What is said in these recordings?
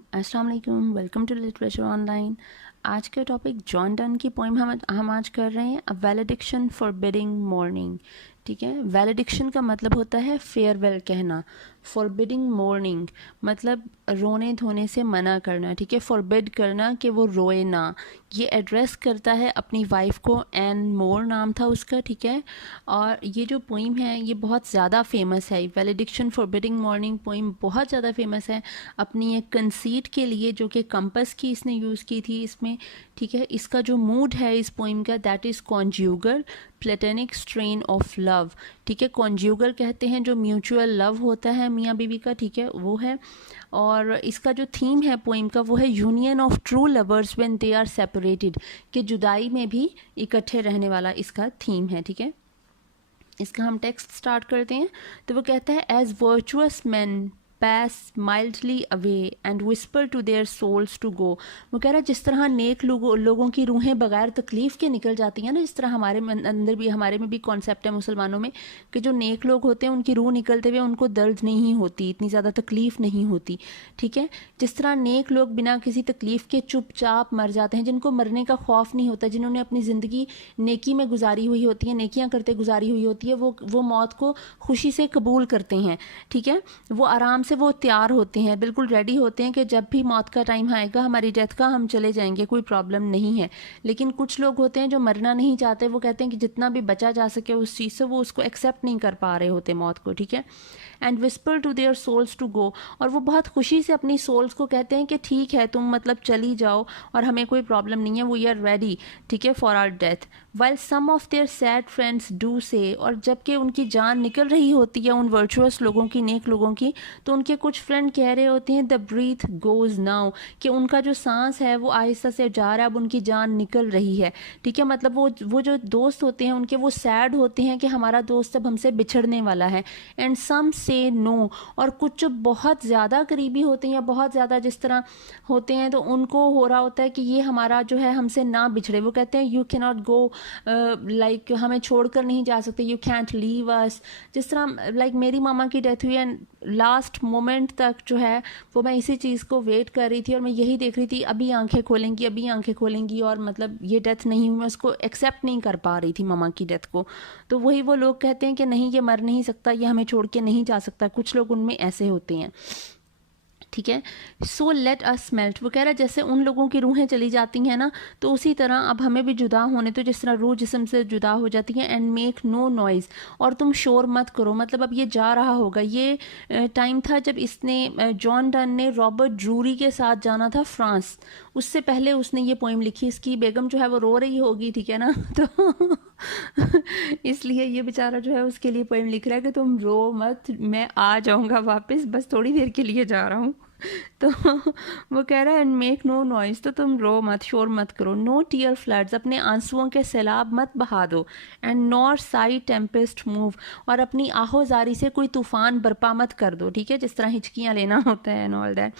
अस्सलाम वालेकुम, welcome to literature online. आज का टॉपिक जॉन डन की पोइम हम आज कर रहे हैं, अ वैलेडिक्शन फॉरबिडिंग मॉर्निंग। ठीक है, वैलेडिक्शन का मतलब होता है फेयरवेल कहना, फॉरबिडिंग मॉर्निंग मतलब रोने धोने से मना करना। ठीक है, फॉरबिड करना कि वो रोए ना। ये एड्रेस करता है अपनी वाइफ को, एन मोर नाम था उसका। ठीक है, और ये जो पोइम है ये बहुत ज़्यादा फेमस है। वैलेडिक्शन फॉरबिडिंग मॉर्निंग पोइम बहुत ज़्यादा फेमस है अपनी एक कंसीट के लिए, जो कि कंपस की इसने यूज़ की थी इसमें। ठीक है, इसका जो मूड है इस पोइम का, that is conjugal platonic strain of love. ठीक है, कॉन्ज्यूगल कहते हैं जो म्यूचुअल लव होता है मियाँ बीवी का। ठीक है, वो है। और इसका जो थीम है पोइम का वो है union of true lovers when they are separated, कि जुदाई में भी इकट्ठे रहने वाला इसका थीम है। ठीक है, इसका हम टेक्स्ट स्टार्ट करते हैं। तो वो कहता है, as virtuous man pass mildly away and whisper to their souls to go। वो कह रहा है जिस तरह नेक लोगों की रूहें बगैर तकलीफ़ के निकल जाती हैं ना, जिस तरह हमारे अंदर भी, हमारे में भी कॉन्सेप्ट है मुसलमानों में कि जो नेक लोग होते हैं उनकी रूह निकलते हुए उनको दर्द नहीं होती, इतनी ज़्यादा तकलीफ़ नहीं होती। ठीक है, जिस तरह नेक लोग बिना किसी तकलीफ़ के चुपचाप मर जाते हैं, जिनको मरने का खौफ नहीं होता, जिन्होंने अपनी ज़िंदगी नेकी में गुजारी हुई होती है, नेकियां करते गुजारी हुई होती है, वो मौत को खुशी से कबूल करते हैं। ठीक है, वो आराम से वो तैयार होते हैं, बिल्कुल रेडी होते हैं कि जब भी मौत का टाइम आएगा, हमारी डेथ का, हम चले जाएंगे, कोई प्रॉब्लम नहीं है। लेकिन कुछ लोग होते हैं जो मरना नहीं चाहते, वो कहते हैं कि जितना भी बचा जा सके उस चीज़ से, वो उसको एक्सेप्ट नहीं कर पा रहे होते मौत को। ठीक है, and whisper to their souls to go, और वो बहुत खुशी से अपनी सोल्स को कहते हैं कि ठीक है, तुम मतलब चली जाओ और हमें कोई प्रॉब्लम नहीं है, वी आर रेडी। ठीक है, for our death. While some of their sad friends do say, और जबकि उनकी जान निकल रही होती है उन वर्चुअस लोगों की, नेक लोगों की, तो उनके कुछ फ्रेंड कह रहे होते हैं, द ब्रीथ गोज नाउ, कि उनका जो सांस है वो आहिस्ता से जा रहा है, अब उनकी जान निकल रही है। ठीक है, मतलब वो जो दोस्त होते हैं उनके, वो सैड होते हैं कि हमारा दोस्त अब हमसे बिछड़ने वाला है। एंड सम से नो, और कुछ जो बहुत ज़्यादा करीबी होते हैं या बहुत ज़्यादा जिस तरह होते हैं, तो उनको हो रहा होता है कि ये हमारा जो है हमसे ना बिछड़े। वो कहते हैं you can not go, like हमें छोड़कर नहीं जा सकते, यू कैंट लीव अस। जिस तरह लाइक मेरी मामा की डेथ हुई एंड लास्ट मोमेंट तक जो है वो मैं इसी चीज़ को वेट कर रही थी और मैं यही देख रही थी, अभी आंखें खोलेंगी, अभी आंखें खोलेंगी, और मतलब ये डेथ नहीं हुई, मैं उसको एक्सेप्ट नहीं कर पा रही थी मामा की डेथ को। तो वही वो लोग कहते हैं कि नहीं, ये मर नहीं सकता, ये हमें छोड़ के नहीं जा सकता। कुछ लोग उनमें ऐसे होते हैं। ठीक है, सो लेट अस मेल्ट, वो कह रहा है जैसे उन लोगों की रूहें चली जाती हैं ना, तो उसी तरह अब हमें भी जुदा होने, तो जिस तरह रूह जिस्म से जुदा हो जाती है। एंड मेक नो नॉइज़, और तुम शोर मत करो। मतलब अब ये जा रहा होगा, ये टाइम था जब इसने, जॉन डन ने रॉबर्ट ड्रूरी के साथ जाना था फ्रांस। उससे पहले उसने ये पोइम लिखी। इसकी बेगम जो है वो रो रही होगी, ठीक है ना, तो इसलिए ये बेचारा जो है उसके लिए पोइम लिख रहा है कि तुम रो मत, मैं आ जाऊंगा वापस, बस थोड़ी देर के लिए जा रहा हूँ। तो वो कह रहा है, एंड मेक नो नॉइज, तो तुम रो मत, शोर मत करो। नो टीयर फ्लड्स, अपने आंसुओं के सैलाब मत बहा दो। And nor Sai Tempest move, और अपनी आहोजारी से कोई तूफान बर्पा मत कर दो। ठीक है, जिस तरह हिचकियाँ लेना होता है एंड ऑल दैट।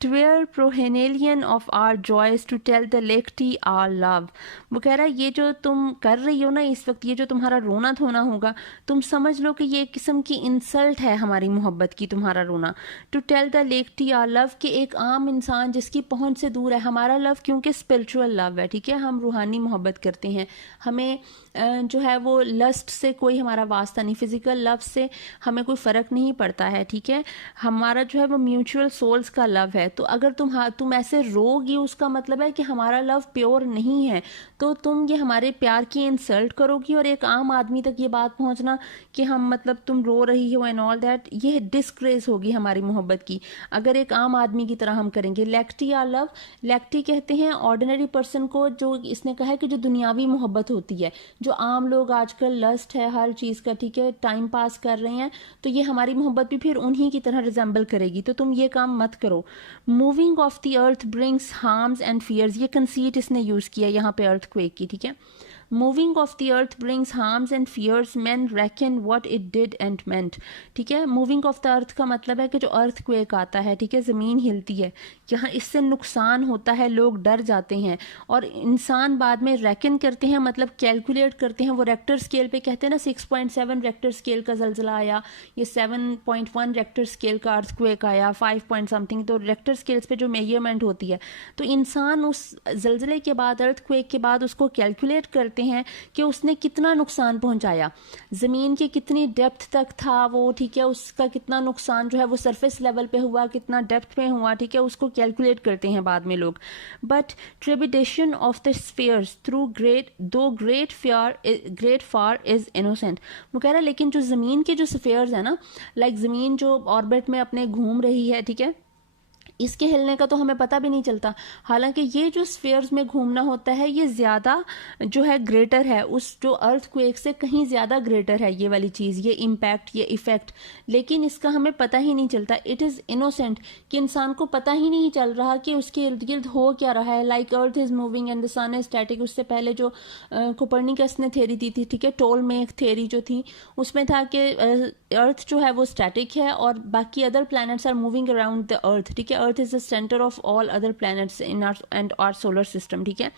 ट्वेयर प्रोहेनेलियन of our joys to tell the लेक्टी our love, वो कह रहा है ये जो तुम कर रही हो ना इस वक्त, ये जो तुम्हारा रोना धोना होगा, तुम समझ लो कि ये एक किस्म की इंसल्ट है हमारी मोहब्बत की, तुम्हारा रोना। To tell the लेक्टी our love, कि एक आम इंसान जिसकी पहुंच से दूर है हमारा लव, क्योंकि स्पिरिचुअल लव है। ठीक है, हम रूहानी मोहब्बत करते हैं, हमें जो है वो लस्ट से कोई हमारा वास्ता नहीं, फिजिकल लव से हमें कोई फ़र्क नहीं पड़ता है। ठीक है, हमारा जो है वो म्यूचुअल सोल्स का लव है। तो अगर तुम ऐसे रोगी, उसका मतलब है कि हमारा लव प्योर नहीं है, तो तुम ये हमारे प्यार की इंसल्ट करोगी। और एक आम आदमी तक ये बात पहुंचना कि हम मतलब तुम रो रही हो एंड ऑल दैट, ये डिस्ग्रेस होगी हमारी मोहब्बत की अगर एक आम आदमी की तरह हम करेंगे। लेक्टी आर लव, लेक्टी कहते हैं ऑर्डिनरी पर्सन को, जो इसने कहा है कि जो दुनियावी मोहब्बत होती है, जो आम लोग आजकल लस्ट है हर चीज़ का, ठीक है, टाइम पास कर रहे हैं, तो ये हमारी मोहब्बत भी फिर उन्हीं की तरह रिजेंबल करेगी। तो तुम ये काम मत करो। Moving of the earth brings harms and fears, ये कंसीट इसने यूज़ किया यहाँ पे अर्थक्वेक की। ठीक है, moving of the earth brings harms and fears, man reckon what it did and meant. ठीक है, मूविंग ऑफ द अर्थ का मतलब है कि जो अर्थक्वेक आता है, ठीक है, ज़मीन हिलती है, यहाँ इससे नुकसान होता है, लोग डर जाते हैं, और इंसान बाद में रेकन करते हैं, मतलब कैलकुलेट करते हैं। वो रेक्टर स्केल पे कहते हैं ना 6.7 रेक्टर स्केल का जलजला आया, ये 7.1 रेक्टर स्केल का अर्थक्वेक आया, 5 पॉइंट समथिंग, तो रेक्टर स्केल्स पे जो मेजरमेंट होती है, तो इंसान उस जलजले के बाद, अर्थक्वेक के बाद उसको कैलकुलेट करते हैं कि उसने कितना नुकसान पहुंचाया, ज़मीन की कितनी डेप्थ तक था वो, ठीक है, उसका कितना नुकसान जो है वो सरफेस लेवल पे हुआ, कितना डेप्थ में हुआ, ठीक है, उसको कैलकुलेट करते हैं बाद में लोग। But trepidation of the spheres through great far is innocent. वो कह रहा है लेकिन जो ज़मीन के जो स्फीयर्स है ना, लाइक ज़मीन जो ऑर्बिट में अपने घूम रही है, ठीक है, इसके हिलने का तो हमें पता भी नहीं चलता, हालांकि ये जो स्फीयर्स में घूमना होता है ये ज़्यादा जो है ग्रेटर है, उस जो अर्थक्वेक से कहीं ज़्यादा ग्रेटर है ये वाली चीज़, ये इम्पैक्ट, ये इफ़ेक्ट, लेकिन इसका हमें पता ही नहीं चलता। इट इज़ इनोसेंट, कि इंसान को पता ही नहीं चल रहा कि उसके इर्द गिर्द हो क्या रहा है। Like earth is moving and the sun is static. उससे पहले जो कोपर्निकस ने थ्योरी दी थी, ठीक है, टोलमेक थ्योरी जो थी, उसमें था कि अर्थ जो है वो स्टैटिक है और बाकी other planets are moving around the earth, ठीक है, earth is the centre of all other planets in our solar system, ठीक है,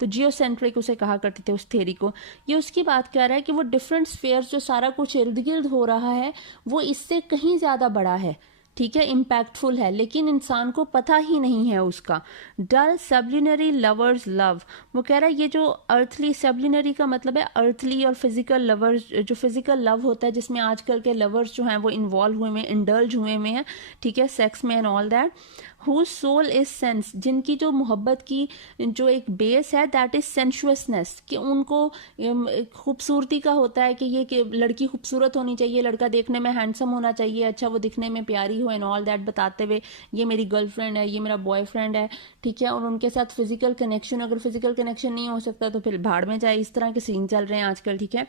तो जियोसेंट्रिक उसे कहा करते थे उस थ्योरी को। ये उसकी बात कर रहा है कि वो डिफरेंट स्फीयर्स जो सारा कुछ इर्द गिर्द हो रहा है वो इससे कहीं ज़्यादा बड़ा है, ठीक है, इम्पैक्टफुल है, लेकिन इंसान को पता ही नहीं है उसका। डल सबलिनरी लवर्स लव, वो कह रहा है ये जो अर्थली, सबलिनरी का मतलब है अर्थली और फिजिकल लवर्स, जो फिजिकल लव होता है जिसमें आजकल के लवर्स जो हैं वो इन्वॉल्व हुए में, इंडल्ज हुए में हैं, ठीक है, सेक्स में and all that. Whose soul is sense, जिनकी जो मोहब्बत की जो एक बेस है दैट इज सेंशुअसनेस, कि उनको खूबसूरती का होता है कि ये कि लड़की खूबसूरत होनी चाहिए, लड़का देखने में हैंडसम होना चाहिए, अच्छा वो दिखने में प्यारी हो एंड ऑल दैट, बताते हुए ये मेरी गर्लफ्रेंड है, ये मेरा बॉयफ्रेंड है, ठीक है, और उनके साथ फिजिकल कनेक्शन, अगर फिजिकल कनेक्शन नहीं हो सकता तो फिर भाड़ में जाए, इस तरह के सीन चल रहे हैं आजकल, ठीक है।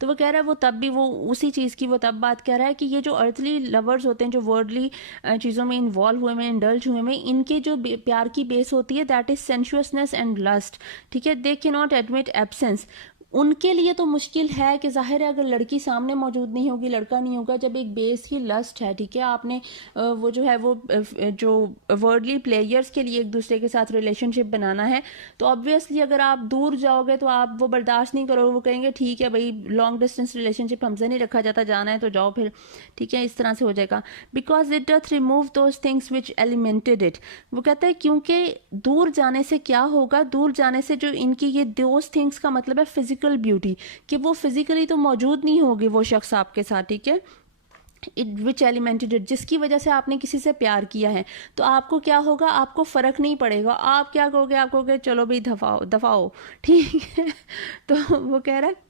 तो वो कह रहा है वो तब भी वो उसी चीज़ की वो तब बात कह रहा है कि ये जो अर्थली लवर्स होते हैं, जो वर्ल्डली चीज़ों में इन्वॉल्व हुए में, इंडल्ज हुए में, इनके जो प्यार की बेस होती है that is sensuousness and lust, ठीक है। They can not admit absence, उनके लिए तो मुश्किल है कि जाहिर है अगर लड़की सामने मौजूद नहीं होगी, लड़का नहीं होगा, जब एक बेस ही लस्ट है, ठीक है, आपने वो जो है वो जो वर्ल्डली प्लेयर्स के लिए एक दूसरे के साथ रिलेशनशिप बनाना है, तो ऑब्वियसली अगर आप दूर जाओगे तो आप वो बर्दाश्त नहीं करोगे, वो कहेंगे ठीक है भाई लॉन्ग डिस्टेंस रिलेशनशिप हमसे नहीं रखा जाता, जाना है तो जाओ फिर, ठीक है, इस तरह से हो जाएगा। Because it doth remove those things which एलिमेंटेड it, वो कहता है क्योंकि दूर जाने से क्या होगा, दूर जाने से जो इनकी ये दोज थिंग्स का मतलब है फिजिकल ब्यूटी, कि वो फिजिकली तो मौजूद नहीं होगी वो शख्स आपके साथ, ठीक है, विच एलिमेंटेड इट, जिसकी वजह से आपने किसी से प्यार किया है, तो आपको क्या होगा, आपको फर्क नहीं पड़ेगा, आप क्या कहोगे, आप कहोगे चलो भाई दफाओ दफाओ, ठीक है। तो वो कह रहा है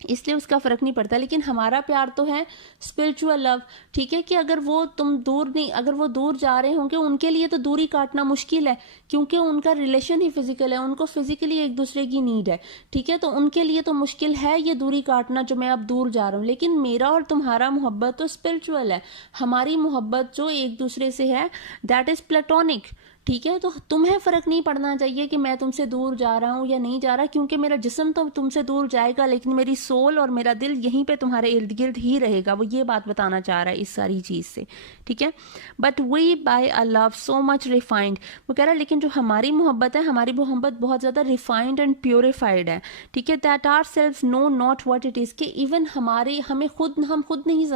इसलिए उसका फर्क नहीं पड़ता, लेकिन हमारा प्यार तो है स्पिरिचुअल लव, ठीक है, कि अगर वो तुम दूर नहीं, अगर वो दूर जा रहे होंगे उनके लिए तो दूरी काटना मुश्किल है, क्योंकि उनका रिलेशन ही फिजिकल है, उनको फिजिकली एक दूसरे की नीड है, ठीक है, तो उनके लिए तो मुश्किल है ये दूरी काटना जो मैं अब दूर जा रहा हूँ। लेकिन मेरा और तुम्हारा मोहब्बत तो स्पिरिचुअल है, हमारी मोहब्बत जो एक दूसरे से है दैट इज प्लेटोनिक, ठीक है, तो तुम्हें फर्क नहीं पड़ना चाहिए कि मैं तुमसे दूर जा रहा हूँ या नहीं जा रहा, क्योंकि मेरा जिस्म तो तुमसे दूर जाएगा लेकिन मेरी सोल और मेरा दिल यहीं पे तुम्हारे इर्द गिर्द ही रहेगा। वो ये बात बताना चाह रहा है इस सारी चीज़ से, ठीक है। But we by a love so much refined, वो कह रहा है लेकिन जो हमारी मोहब्बत है, हमारी मोहब्बत बहुत ज़्यादा रिफाइंड एंड प्योरीफाइड है, ठीक है, that our selves know not what it is, कि इवन हम खुद नहीं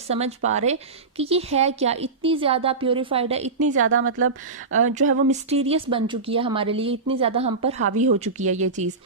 समझ पा रहे कि ये है क्या, इतनी ज़्यादा प्योरीफाइड है, इतनी ज़्यादा मतलब जो है वो मिस्टीरियस बन चुकी है हमारे लिए, इतनी ज़्यादा हम पर हावी हो चुकी है ये चीज़।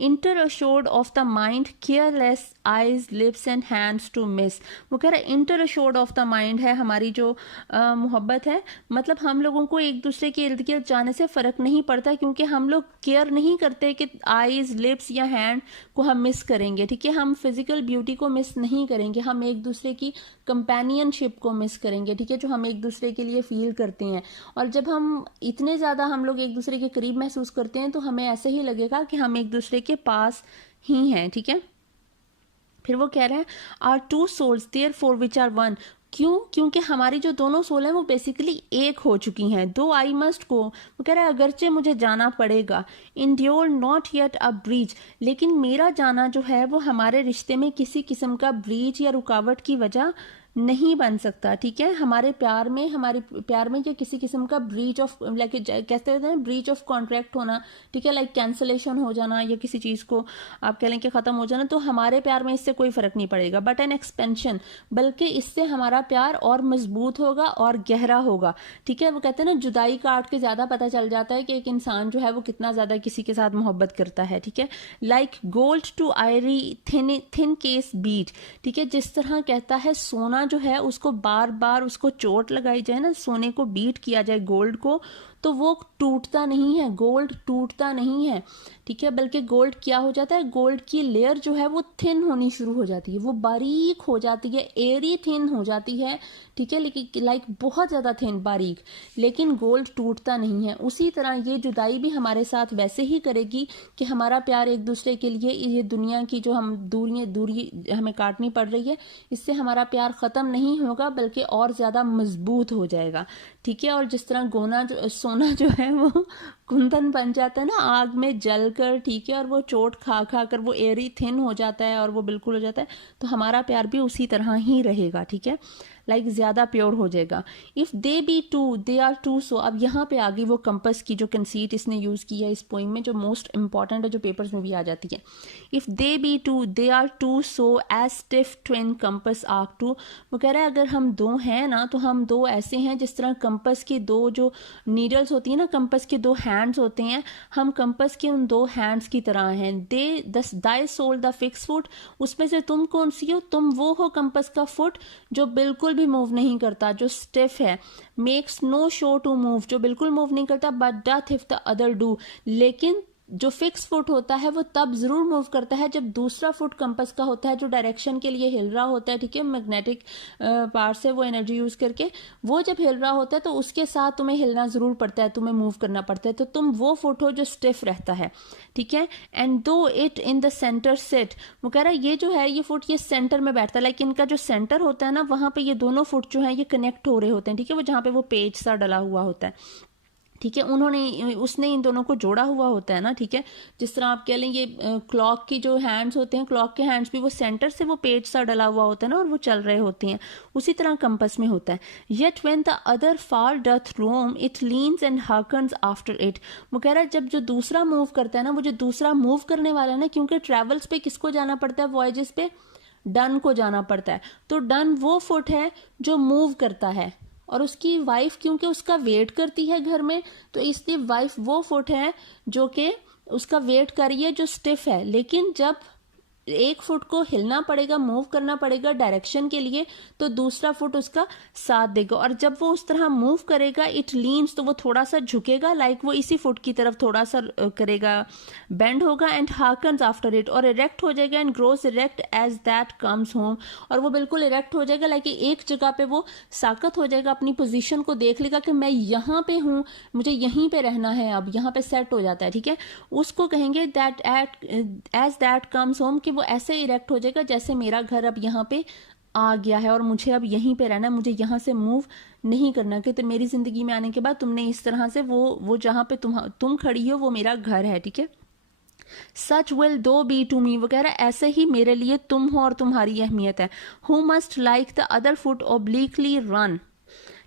Inter assured of the mind careless eyes lips and hands to miss, वो कह रहा है inter assured of the mind है हमारी जो मोहब्बत है, मतलब हम लोगों को एक दूसरे के इर्द गिर्द जाने से फ़र्क नहीं पड़ता, क्योंकि हम लोग केयर नहीं करते कि आइज लिप्स या हैंड को हम मिस करेंगे, ठीक है, हम फिजिकल ब्यूटी को मिस नहीं करेंगे, हम एक दूसरे की कंपेनियनशिप को मिस करेंगे, ठीक है, जो हम एक दूसरे के लिए फील करते हैं। और जब हम इतने ज़्यादा हम लोग एक दूसरे के करीब महसूस करते हैं तो हमें ऐसे ही लगेगा कि हम एक दूसरे के पास ही हैं, ठीक है। फिर वो कह रहे हैं are two souls therefore which are one, क्यों? क्योंकि हमारी जो दोनों सोल हैं वो बेसिकली एक हो चुकी हैं। दो आई मस्ट गो, वो कह रहा है अगरचे मुझे जाना पड़ेगा, endure not yet a breach, लेकिन मेरा जाना जो है वो हमारे रिश्ते में किसी किस्म का ब्रीच या रुकावट की वजह नहीं बन सकता। ठीक है, हमारे प्यार में ये किसी किस्म का ब्रीच ऑफ लाइक कहते हैं ब्रीच ऑफ कॉन्ट्रैक्ट होना, ठीक है, लाइक कैंसलेशन हो जाना या किसी चीज को आप कह लें कि खत्म हो जाना, तो हमारे प्यार में इससे कोई फर्क नहीं पड़ेगा। बट एन एक्सपेंशन, बल्कि इससे हमारा प्यार और मजबूत होगा और गहरा होगा। ठीक है, वो कहते हैं ना जुदाई काट के ज्यादा पता चल जाता है कि एक इंसान जो है वो कितना ज्यादा किसी के साथ मोहब्बत करता है। ठीक है, like gold to airy thinness beat, ठीक है, जिस तरह कहता है सोना जो है उसको बार बार उसको चोट लगाई जाए ना, सोने को बीट किया जाए गोल्ड को, तो वो टूटता नहीं है, गोल्ड टूटता नहीं है। ठीक है, बल्कि गोल्ड क्या हो जाता है, गोल्ड की लेयर जो है वो थिन होनी शुरू हो जाती है, वो बारीक हो जाती है, एरी थिन हो जाती है। ठीक है, लेकिन लाइक बहुत ज्यादा थिन बारीक, लेकिन गोल्ड टूटता नहीं है। उसी तरह ये जुदाई भी हमारे साथ वैसे ही करेगी कि हमारा प्यार एक दूसरे के लिए, ये दुनिया की जो हम दूरी हमें काटनी पड़ रही है, इससे हमारा प्यार खत्म नहीं होगा बल्कि और ज्यादा मजबूत हो जाएगा। ठीक है, और जिस तरह सोना जो है वो कुंदन बन जाता है ना आग में जलकर, ठीक है, और वो चोट खा खा कर वो एरी थिन हो जाता है और वो बिल्कुल हो जाता है, तो हमारा प्यार भी उसी तरह ही रहेगा। ठीक है, लाइक ज्यादा प्योर हो जाएगा। If they be two they are two so, अब यहाँ पे आ गई वो कंपस की जो कंसीट इसने यूज किया इस पोइम में, जो मोस्ट इंपॉर्टेंट है, जो पेपर्स में भी आ जाती है। If they be two they are two so as stiff twin compass arc two, वो कह रहा है अगर हम दो हैं ना तो हम दो ऐसे हैं जिस तरह कंपस के दो जो नीडल्स होती है ना, कंपस के दो हैंड्स होते हैं, हम कंपस के उन दो हैंड्स की तरह हैं। They thy soul the fix foot, उसमें से तुम कौन सी हो? तुम वो हो कंपस का फुट जो बिल्कुल भी मूव नहीं करता, जो स्टिफ है। Makes no show to move, जो बिल्कुल मूव नहीं करता, but doth if the other do, लेकिन जो फिक्स फुट होता है वो तब जरूर मूव करता है जब दूसरा फुट कंपस का होता है, जो डायरेक्शन के लिए हिल रहा होता है। ठीक है, मैग्नेटिक पावर से वो एनर्जी यूज करके वो जब हिल रहा होता है तो उसके साथ तुम्हें हिलना जरूर पड़ता है, तुम्हें मूव करना पड़ता है, तो तुम वो फुट हो जो स्टिफ रहता है। ठीक है, एंड दो it in the centre set, वो कह रहा है ये जो है ये फुट ये सेंटर में बैठता है, लाइक इनका जो सेंटर होता है ना वहां पे ये दोनों फुट जो है ये कनेक्ट हो रहे होते हैं। ठीक है, वो जहाँ पे वो पेज सा डला हुआ होता है, ठीक है, उसने इन दोनों को जोड़ा हुआ होता है ना। ठीक है, जिस तरह आप कह लें ये क्लॉक की जो हैंड्स होते हैं, क्लॉक के हैंड्स भी वो सेंटर से वो पेज सा डला हुआ होता है ना और वो चल रहे होते हैं, उसी तरह कंपस में होता है। Yet when the other far doth roam it leans and hearkens after it, वो कह रहा है जब जो दूसरा मूव करता है ना, वो जो दूसरा मूव करने वाला है ना, क्योंकि ट्रेवल्स पे किसको जाना पड़ता है, वॉयजेस पे डन को जाना पड़ता है, तो डन वो फुट है जो मूव करता है, और उसकी वाइफ क्योंकि उसका वेट करती है घर में, तो इसलिए वाइफ वो फुट है जो कि उसका वेट कर रही है, जो स्टिफ है। लेकिन जब एक फुट को हिलना पड़ेगा, मूव करना पड़ेगा डायरेक्शन के लिए, तो दूसरा फुट उसका साथ देगा, और जब वो उस तरह मूव करेगा इट लीन्स, तो वो थोड़ा सा झुकेगा, लाइक वो इसी फुट की तरफ थोड़ा सा करेगा, बेंड होगा, एंड हार्कन्स आफ्टर इट, और इरेक्ट हो जाएगा, and grows erect as that comes home, और वो बिल्कुल इरेक्ट हो जाएगा, लाइक एक जगह पे वो साकत हो जाएगा, अपनी पोजीशन को देख लेगा कि मैं यहाँ पे हूँ, मुझे यहीं पे रहना है, अब यहाँ पे सेट हो जाता है। ठीक है, उसको कहेंगे that as that comes home, कि वो ऐसे इरेक्ट हो जाएगा जैसे मेरा घर अब यहाँ पे आ गया है और मुझे अब यहीं पे रहना है, मुझे यहाँ से मूव नहीं करना, कि तो मेरी जिंदगी में आने के बाद तुमने इस तरह से वो जहाँ पे तुम खड़ी हो वो मेरा घर है। ठीक है, सच विल दो बी टू मी, वो कह रहा है ऐसे ही मेरे लिए तुम हो और तुम्हारी अहमियत है। Who must like the other foot obliquely run,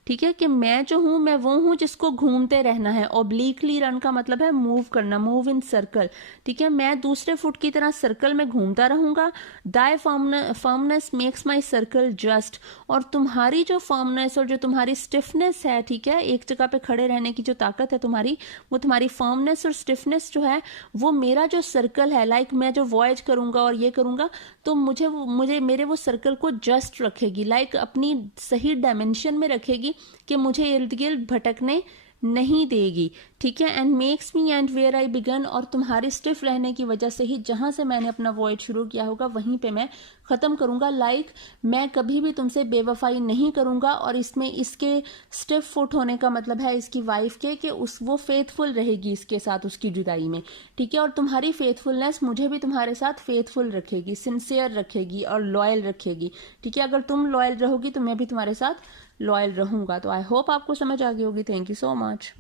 ठीक है, कि मैं जो हूं मैं वो हूं जिसको घूमते रहना है। ओब्लिकली रन का मतलब है मूव करना, मूव इन सर्कल। ठीक है, मैं दूसरे फुट की तरह सर्कल में घूमता रहूंगा। Thy firmness makes my circle just, और तुम्हारी जो फर्मनेस और जो तुम्हारी स्टिफनेस है, ठीक है, एक जगह पे खड़े रहने की जो ताकत है तुम्हारी, वो तुम्हारी फर्मनेस और स्टिफनेस जो है वो मेरा जो सर्कल है, लाइक मैं जो वॉयज करूंगा और ये करूंगा तो मुझे मेरे वो सर्कल को जस्ट रखेगी, लाइक अपनी सही डायमेंशन में रखेगी, कि मुझे इर्द गिर्द भटकने नहीं देगी, ठीक है। And makes me end where I begun, और तुम्हारे स्टिफ रहने की वजह से ही जहां से मैंने अपना वॉयड शुरू किया होगा वहीं पे मैं खत्म करूंगा। लाइक मैं कभी भी तुमसे बेवफाई नहीं करूंगा, और इसमें इसके स्टिफ फुट होने का मतलब है इसकी वाइफ के कि वो फेथफुल रहेगी इसके साथ उसकी जुदाई में, ठीक है। और तुम्हारी फेथफुलनेस मुझे भी तुम्हारे साथ फेथफुल रखेगी, सिंसियर रखेगी और लॉयल रखेगी, ठीक है। अगर तुम लॉयल रहोगी तो मैं भी तुम्हारे साथ लॉयल रहूंगा। तो आई होप आपको समझ आ गई होगी। Thank you so much.